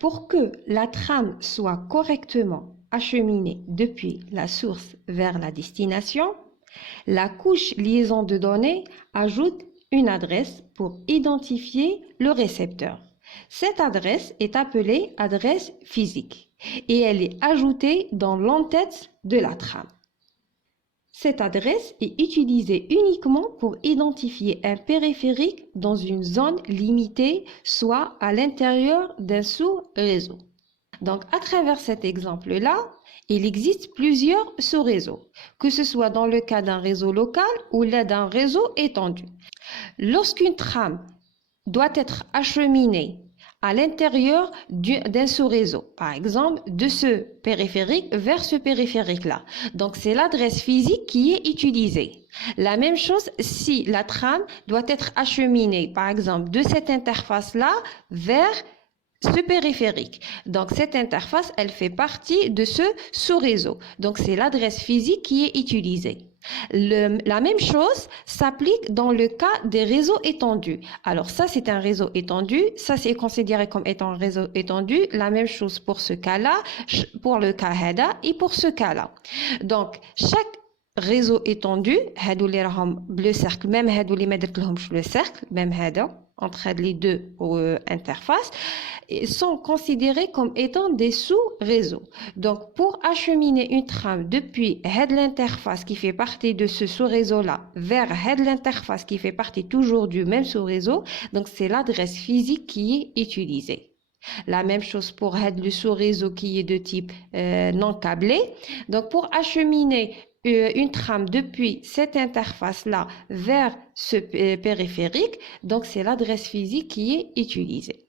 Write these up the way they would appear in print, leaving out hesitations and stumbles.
Pour que la trame soit correctement acheminée depuis la source vers la destination, la couche liaison de données ajoute une adresse pour identifier le récepteur. Cette adresse est appelée adresse physique et elle est ajoutée dans l'entête de la trame. Cette adresse est utilisée uniquement pour identifier un périphérique dans une zone limitée, soit à l'intérieur d'un sous-réseau. Donc, à travers cet exemple-là, il existe plusieurs sous-réseaux, que ce soit dans le cas d'un réseau local ou d'un réseau étendu. Lorsqu'une trame doit être acheminée à l'intérieur d'un sous-réseau, par exemple de ce périphérique vers ce périphérique-là. Donc, c'est l'adresse physique qui est utilisée. La même chose si la trame doit être acheminée, par exemple, de cette interface-là vers ce périphérique. Donc, cette interface, elle fait partie de ce sous-réseau. Donc, c'est l'adresse physique qui est utilisée. La même chose s'applique dans le cas des réseaux étendus. Alors, ça, c'est un réseau étendu. Ça, c'est considéré comme étant un réseau étendu. La même chose pour ce cas-là, pour le cas HEDA et pour ce cas-là. Donc, chaque réseau étendu, le cercle, même le cercle, même entre les deux interfaces, sont considérés comme étant des sous-réseaux. Donc, pour acheminer une trame depuis l'interface qui fait partie de ce sous-réseau-là vers l'interface qui fait partie toujours du même sous-réseau, donc c'est l'adresse physique qui est utilisée. La même chose pour le sous-réseau qui est de type non câblé. Donc, pour acheminer une trame depuis cette interface-là vers ce périphérique, donc c'est l'adresse physique qui est utilisée.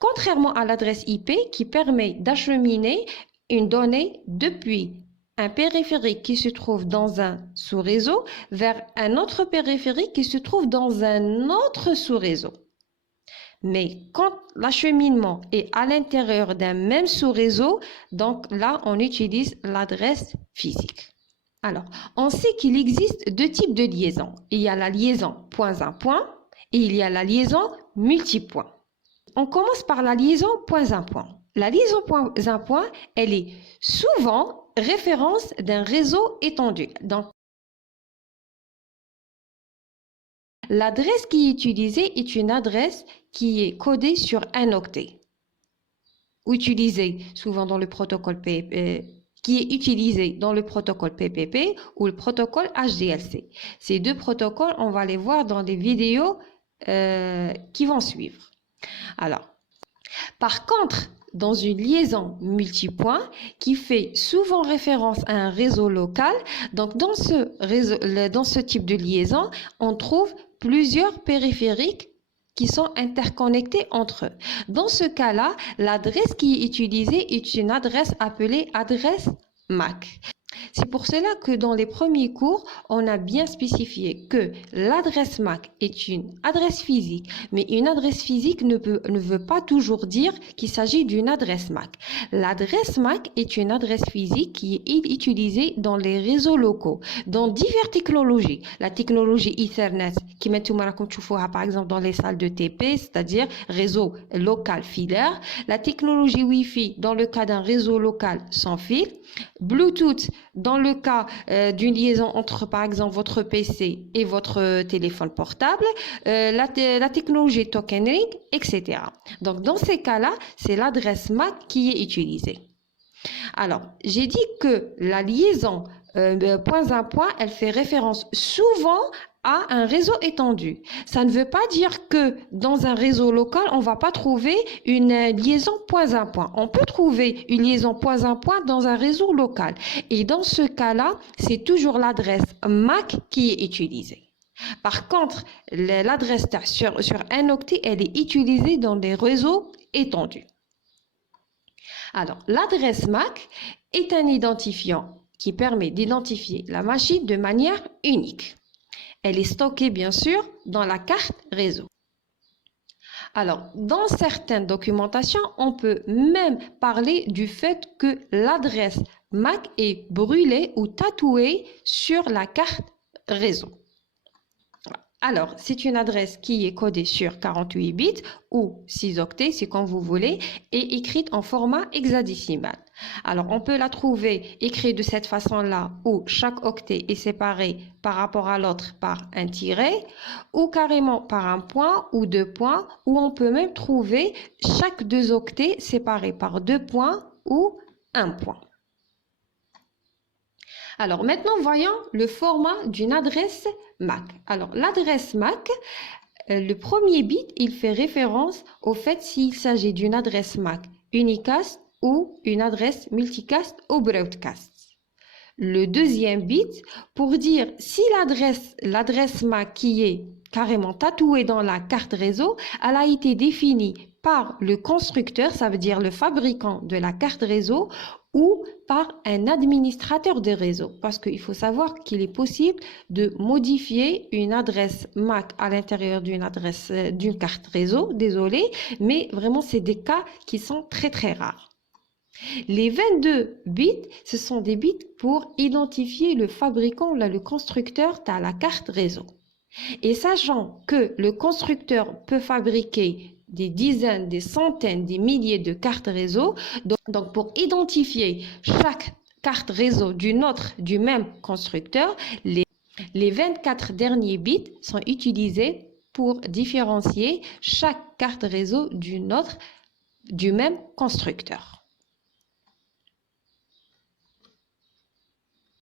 Contrairement à l'adresse IP qui permet d'acheminer une donnée depuis un périphérique qui se trouve dans un sous-réseau vers un autre périphérique qui se trouve dans un autre sous-réseau. Mais quand l'acheminement est à l'intérieur d'un même sous-réseau, donc là, on utilise l'adresse physique. Alors, on sait qu'il existe deux types de liaisons. Il y a la liaison point à point et il y a la liaison multipoint. On commence par la liaison point à point. La liaison point à point, elle est souvent référence d'un réseau étendu. Donc, l'adresse qui est utilisée est une adresse qui est codée sur un octet, ou utilisée souvent dans le protocole qui est utilisé dans le protocole PPP ou le protocole HDLC. Ces deux protocoles, on va les voir dans des vidéos qui vont suivre. Alors, par contre, dans une liaison multipoint qui fait souvent référence à un réseau local, donc dans ce type de liaison, on trouve plusieurs périphériques qui sont interconnectés entre eux. Dans ce cas-là, l'adresse qui est utilisée est une adresse appelée adresse MAC. C'est pour cela que dans les premiers cours, on a bien spécifié que l'adresse MAC est une adresse physique, mais une adresse physique ne veut pas toujours dire qu'il s'agit d'une adresse MAC. L'adresse MAC est une adresse physique qui est utilisée dans les réseaux locaux, dans diverses technologies. La technologie Ethernet, qui par exemple dans les salles de TP, c'est-à-dire réseau local filaire, la technologie Wi-Fi dans le cas d'un réseau local sans fil, Bluetooth dans le cas d'une liaison entre par exemple votre PC et votre téléphone portable, la technologie token ring, etc. Donc dans ces cas-là, c'est l'adresse MAC qui est utilisée. Alors, j'ai dit que la liaison point à point, elle fait référence souvent à un réseau étendu. Ça ne veut pas dire que dans un réseau local, on ne va pas trouver une liaison point à point. On peut trouver une liaison point à point dans un réseau local. Et dans ce cas-là, c'est toujours l'adresse MAC qui est utilisée. Par contre, l'adresse sur un octet, elle est utilisée dans des réseaux étendus. Alors, l'adresse MAC est un identifiant qui permet d'identifier la machine de manière unique. Elle est stockée, bien sûr, dans la carte réseau. Alors, dans certaines documentations, on peut même parler du fait que l'adresse MAC est brûlée ou tatouée sur la carte réseau. Alors, c'est une adresse qui est codée sur 48 bits ou 6 octets, c'est comme vous voulez, et écrite en format hexadécimal. Alors, on peut la trouver écrite de cette façon-là, où chaque octet est séparé par rapport à l'autre par un tiret, ou carrément par un point ou 2 points, ou on peut même trouver chaque 2 octets séparés par 2 points ou un point. Alors maintenant, voyons le format d'une adresse MAC. Alors l'adresse MAC, le premier bit, il fait référence au fait s'il s'agit d'une adresse MAC unicast ou une adresse multicast ou broadcast. Le deuxième bit, pour dire si l'adresse MAC qui est carrément tatouée dans la carte réseau, elle a été définie par le constructeur, ça veut dire le fabricant de la carte réseau, ou par un administrateur de réseau. Parce qu'il faut savoir qu'il est possible de modifier une adresse MAC à l'intérieur d'une carte réseau, désolé, mais vraiment c'est des cas qui sont très très rares. Les 22 bits, ce sont des bits pour identifier le fabricant, le constructeur de la carte réseau. Et sachant que le constructeur peut fabriquer des dizaines, des centaines, des milliers de cartes réseau, donc pour identifier chaque carte réseau du même constructeur, les 24 derniers bits sont utilisés pour différencier chaque carte réseau du même constructeur.